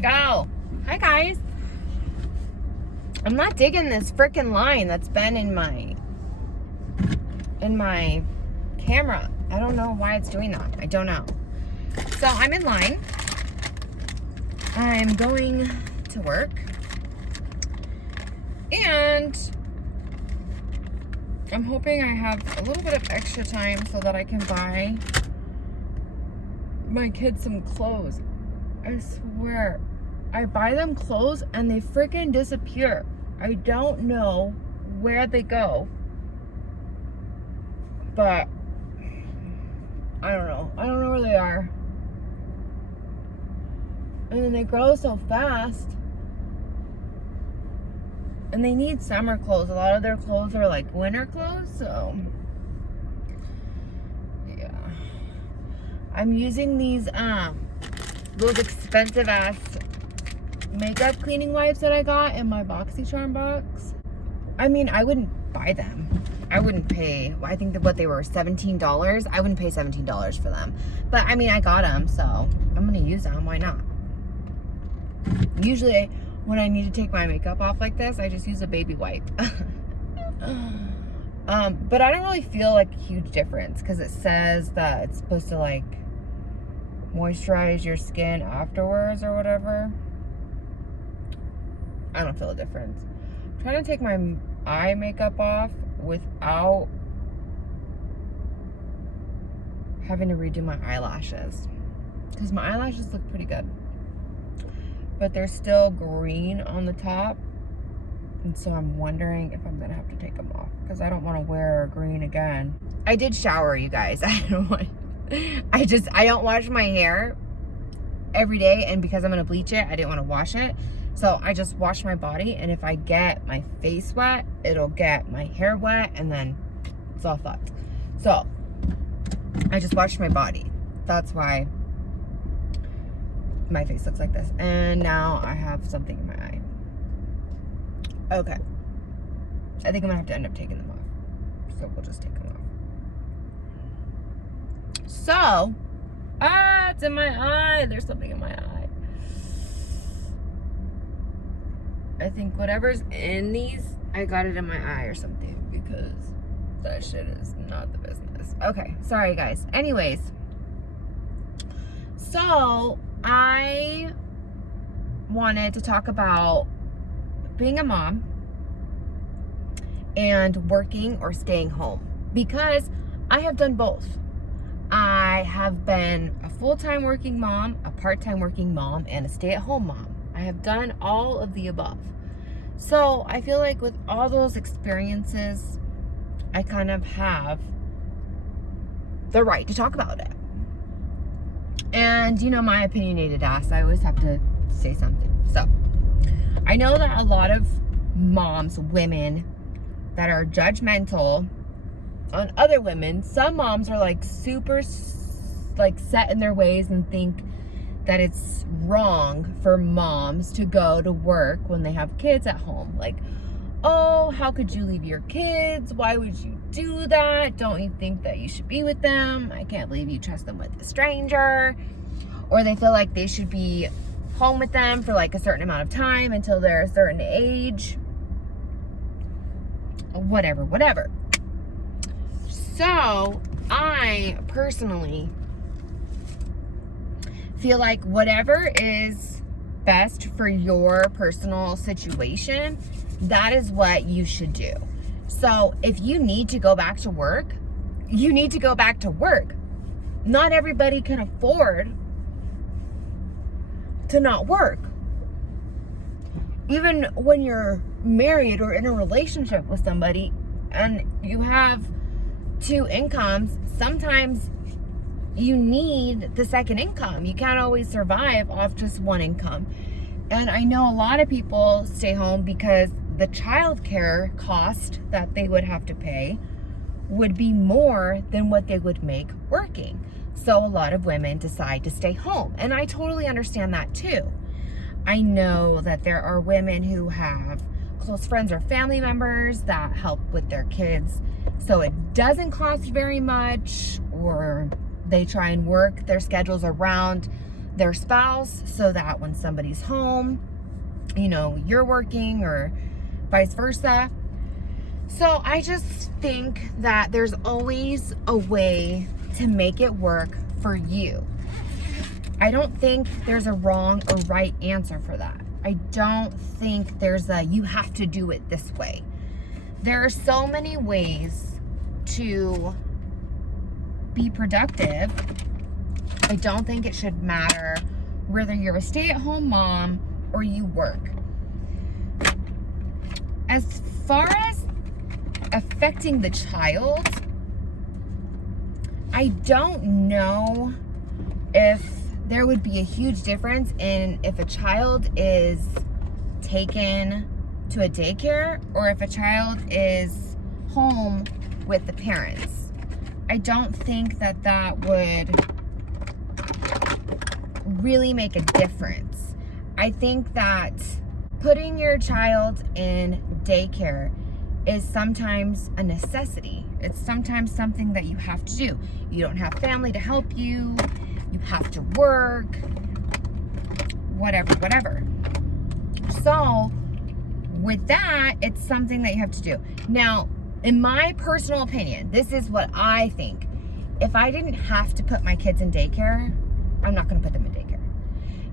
go. Hi guys. I'm not digging this freaking line that's been in my camera. I don't know why it's doing that. I don't know. So I'm in line. I'm going to work. And I'm hoping I have a little bit of extra time so that I can buy my kids some clothes. I swear, I buy them clothes and they freaking disappear. I don't know where they go, but I don't know. I don't know where they are. And then they grow so fast. And they need summer clothes. A lot of their clothes are like winter clothes, so yeah. I'm using these those expensive ass makeup cleaning wipes that I got in my BoxyCharm box. I mean, I wouldn't buy them. I wouldn't pay, I think that what they were, $17. I wouldn't pay $17 for them. But I mean, I got them, so I'm gonna use them. Why not? Usually when I need to take my makeup off like this, I just use a baby wipe. But I don't really feel like a huge difference because it says that it's supposed to like moisturize your skin afterwards or whatever. I don't feel a difference. I'm trying to take my eye makeup off without having to redo my eyelashes because my eyelashes look pretty good, but they're still green on the top, and so I'm wondering if I'm gonna have to take them off because I don't want to wear green again. I did shower, you guys. I don't wash my hair every day, and because I'm gonna bleach it, I didn't want to wash it, so I just wash my body, and if I get my face wet, it'll get my hair wet, and then it's all fucked. So I just washed my body. That's why my face looks like this. And now I have something in my eye. Okay. I think I'm gonna have to end up taking them off. So we'll just take them off. So, it's in my eye. There's something in my eye. I think whatever's in these, I got it in my eye or something because that shit is not the business. Okay, sorry guys. Anyways, so I wanted to talk about being a mom and working or staying home because I have done both. I have been a full-time working mom, a part-time working mom, and a stay-at-home mom. I have done all of the above. So I feel like with all those experiences, I kind of have the right to talk about it. And, you know, my opinionated ass, I always have to say something. So I know that a lot of moms, women that are judgmental on other women, some moms are like super like set in their ways and think that it's wrong for moms to go to work when they have kids at home. Like, oh, how could you leave your kids? Why would you do that? Don't you think that you should be with them? I can't believe you trust them with a stranger. Or they feel like they should be home with them for like a certain amount of time until they're a certain age. Whatever. So I personally feel like whatever is best for your personal situation, that is what you should do. So if you need to go back to work, you need to go back to work. Not everybody can afford to not work. Even when you're married or in a relationship with somebody and you have two incomes, sometimes you need the second income. You can't always survive off just one income. And I know a lot of people stay home because the childcare cost that they would have to pay would be more than what they would make working. So a lot of women decide to stay home. And I totally understand that too. I know that there are women who have close friends or family members that help with their kids, so it doesn't cost very much, or they try and work their schedules around their spouse so that when somebody's home, you know, you're working, or vice versa. So I just think that there's always a way to make it work for you. I don't think there's a wrong or right answer for that. I don't think there's a, you have to do it this way. There are so many ways to be productive. I don't think it should matter whether you're a stay-at-home mom or you work. As far as affecting the child, I don't know if there would be a huge difference in if a child is taken to a daycare or if a child is home with the parents. I don't think that that would really make a difference. I think that putting your child in daycare is sometimes a necessity. It's sometimes something that you have to do. You don't have family to help you. You have to work, whatever. So with that, it's something that you have to do. Now, in my personal opinion, this is what I think. If I didn't have to put my kids in daycare, I'm not going to put them in daycare.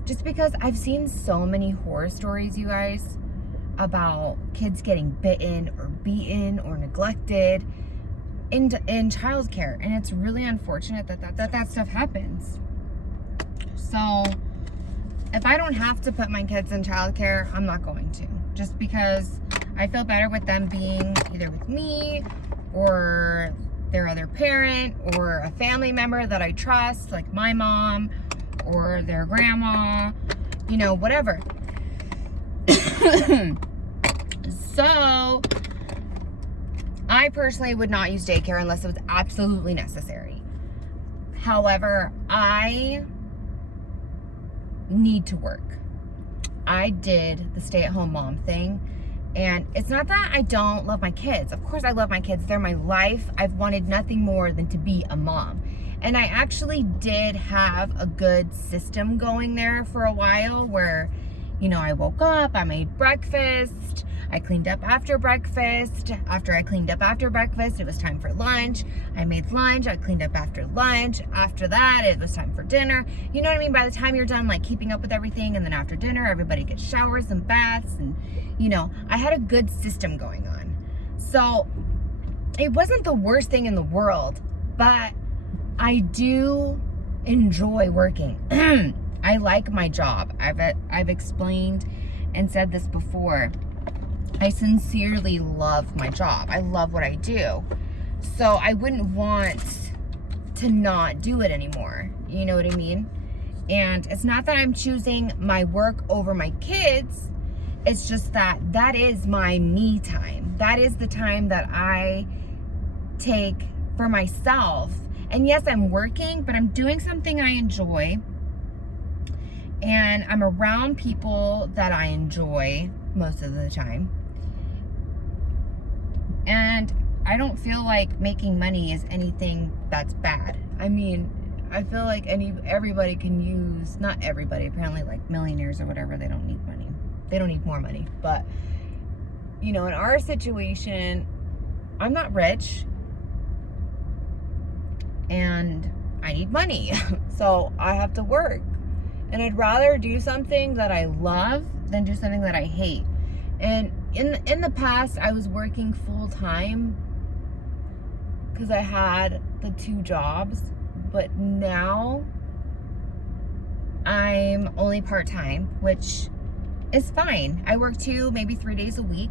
Just because I've seen so many horror stories, you guys, about kids getting bitten or beaten or neglected in childcare, and it's really unfortunate that stuff happens. So if I don't have to put my kids in childcare, I'm not going to, just because I feel better with them being either with me or their other parent or a family member that I trust, like my mom or their grandma, you know, whatever. So I personally would not use daycare unless it was absolutely necessary. However, I need to work. I did the stay-at-home mom thing, and it's not that I don't love my kids. Of course I love my kids. They're my life. I've wanted nothing more than to be a mom. And I actually did have a good system going there for a while where, you know, I woke up, I made breakfast, I cleaned up after breakfast. After I cleaned up after breakfast, it was time for lunch. I made lunch, I cleaned up after lunch. After that, it was time for dinner. You know what I mean? By the time you're done, like, keeping up with everything, and then after dinner, everybody gets showers and baths, and, you know, I had a good system going on. So it wasn't the worst thing in the world, but I do enjoy working. I like my job. I've explained and said this before. I sincerely love my job. I love what I do. So I wouldn't want to not do it anymore. You know what I mean? And it's not that I'm choosing my work over my kids. It's just that that is my me time. That is the time that I take for myself. And yes, I'm working, but I'm doing something I enjoy. And I'm around people that I enjoy most of the time. And I don't feel like making money is anything that's bad. I mean, I feel like everybody can use, not everybody, apparently like millionaires or whatever, they don't need money. They don't need more money. But, you know, in our situation, I'm not rich. And I need money. So I have to work. And I'd rather do something that I love than do something that I hate. And in the past, I was working full time because I had the 2 jobs. But now I'm only part-time, which is fine. I work 2, maybe 3 days a week.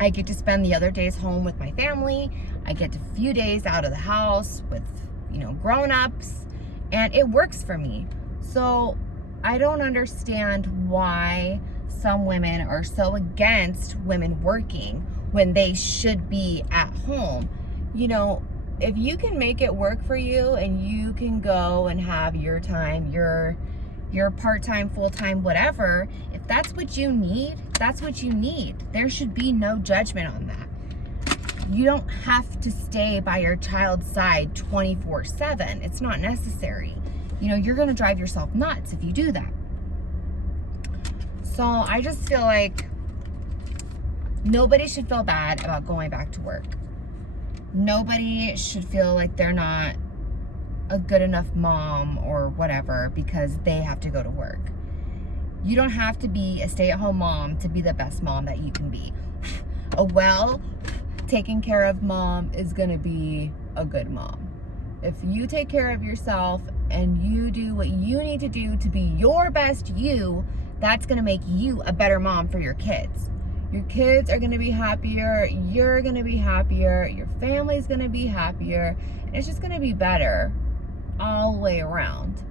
I get to spend the other days home with my family. I get a few days out of the house with, you know, grown-ups, and it works for me. So I don't understand why some women are so against women working when they should be at home. You know, if you can make it work for you and you can go and have your time, your part-time, full-time, whatever, if that's what you need, that's what you need. There should be no judgment on that. You don't have to stay by your child's side 24/7. It's not necessary. You know, you're going to drive yourself nuts if you do that. So I just feel like nobody should feel bad about going back to work. Nobody should feel like they're not a good enough mom or whatever because they have to go to work. You don't have to be a stay-at-home mom to be the best mom that you can be. A well taken care of mom is going to be a good mom. If you take care of yourself and you do what you need to do to be your best you, that's going to make you a better mom for your kids. Your kids are going to be happier, you're going to be happier, your family's going to be happier, and it's just going to be better all the way around,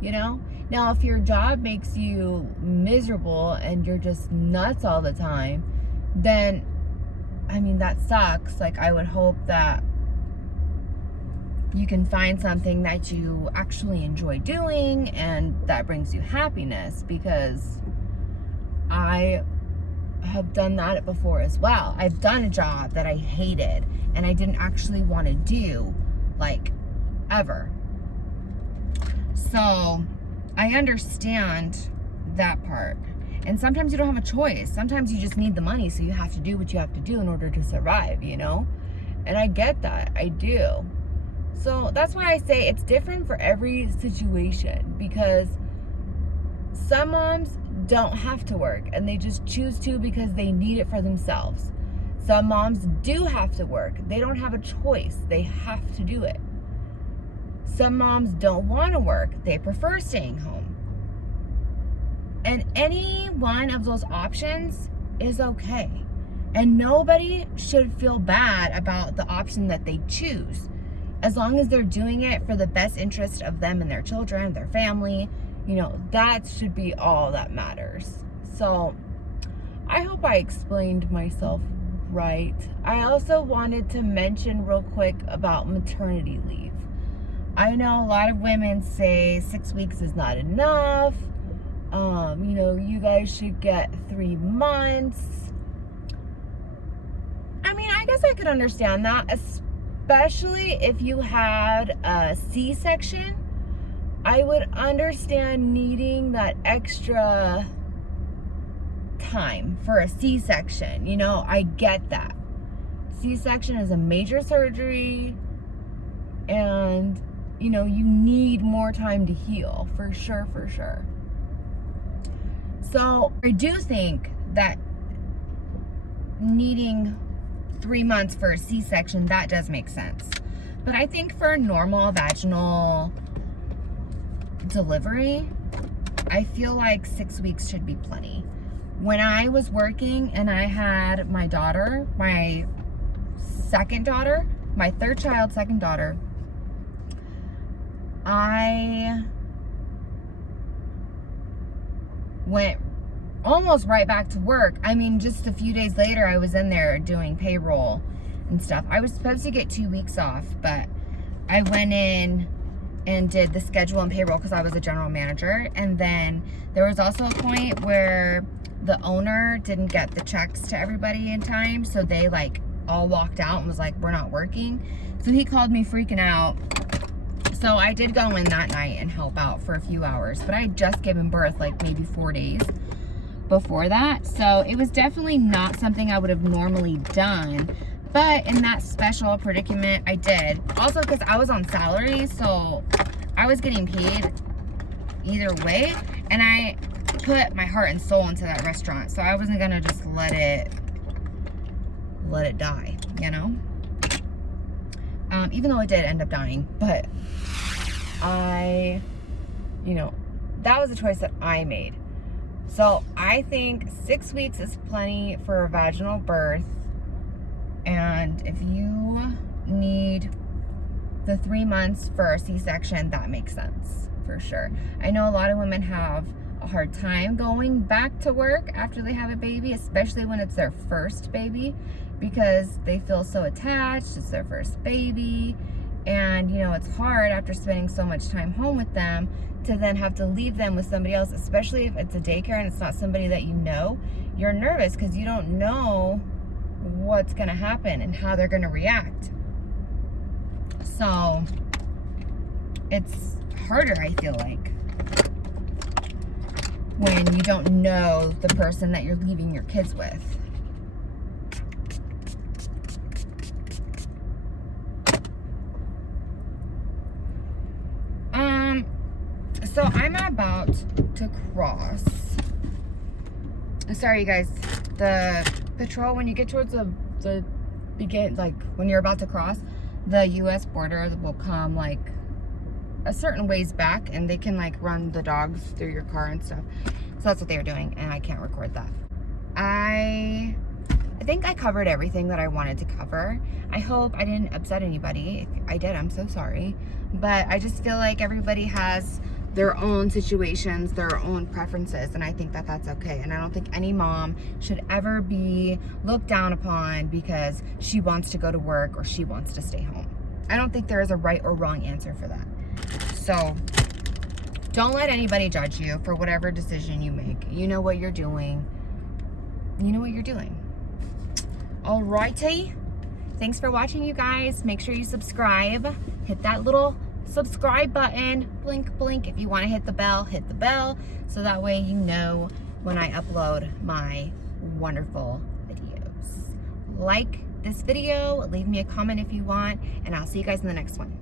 you know? Now, if your job makes you miserable and you're just nuts all the time, then, I mean, that sucks. Like, I would hope that you can find something that you actually enjoy doing and that brings you happiness, because I have done that before as well. I've done a job that I hated and I didn't actually want to do, like, ever. So I understand that part. And sometimes you don't have a choice. Sometimes you just need the money, so you have to do what you have to do in order to survive, you know? And I get that. I do. So that's why I say it's different for every situation, because some moms don't have to work and they just choose to because they need it for themselves. Some moms do have to work. They don't have a choice. They have to do it. Some moms don't want to work. They prefer staying home. And any one of those options is okay. And nobody should feel bad about the option that they choose, as long as they're doing it for the best interest of them and their children, their family. You know, that should be all that matters. So I hope I explained myself right. I also wanted to mention real quick about maternity leave. I know a lot of women say 6 weeks is not enough. You know, you guys should get 3 months. I mean, I guess I could understand that, especially if you had a C-section. I would understand needing that extra time for a C-section. You know, I get that. C-section is a major surgery, and, you know, you need more time to heal, for sure, for sure. So I do think that needing 3 months for a C-section, that does make sense. But I think for a normal vaginal delivery, I feel like 6 weeks should be plenty. When I was working and I had my daughter, my second daughter, my third child, second daughter, I went almost right back to work. I mean, just a few days later, I was in there doing payroll and stuff. I was supposed to get 2 weeks off, but I went in and did the schedule and payroll because I was a general manager. And then there was also a point where the owner didn't get the checks to everybody in time, so they like all walked out and was like, we're not working. So he called me freaking out. So I did go in that night and help out for a few hours, but I had just given birth like maybe 4 days before that. So it was definitely not something I would have normally done. But in that special predicament, I did. Also, because I was on salary, so I was getting paid either way. And I put my heart and soul into that restaurant. So I wasn't going to just let it die, you know? Even though it did end up dying. But you know, that was a choice that I made. So I think 6 weeks is plenty for a vaginal birth. And if you need the 3 months for a C-section, that makes sense for sure. I know a lot of women have a hard time going back to work after they have a baby, especially when it's their first baby, because they feel so attached. It's their first baby. And, you know, it's hard after spending so much time home with them to then have to leave them with somebody else, especially if it's a daycare and it's not somebody that you know. You're nervous because you don't know what's going to happen and how they're going to react. So it's harder, I feel like, when you don't know the person that you're leaving your kids with. So I'm about to cross. Sorry, you guys. The patrol, when you get towards the begin, like when you're about to cross, the U.S. border will come like a certain ways back, and they can like run the dogs through your car and stuff. So that's what they were doing, and I can't record that. I think I covered everything that I wanted to cover. I hope I didn't upset anybody. If I did, I'm so sorry. But I just feel like everybody has their own situations, their own preferences, and I think that that's okay. And I don't think any mom should ever be looked down upon because she wants to go to work or she wants to stay home. I don't think there is a right or wrong answer for that. So don't let anybody judge you for whatever decision you make. You know what you're doing. You know what you're doing. Alrighty. Thanks for watching, you guys. Make sure you subscribe. Hit that little subscribe button. Blink, blink. If you want to hit the bell, so that way you know when I upload my wonderful videos. Like this video, leave me a comment if you want, and I'll see you guys in the next one.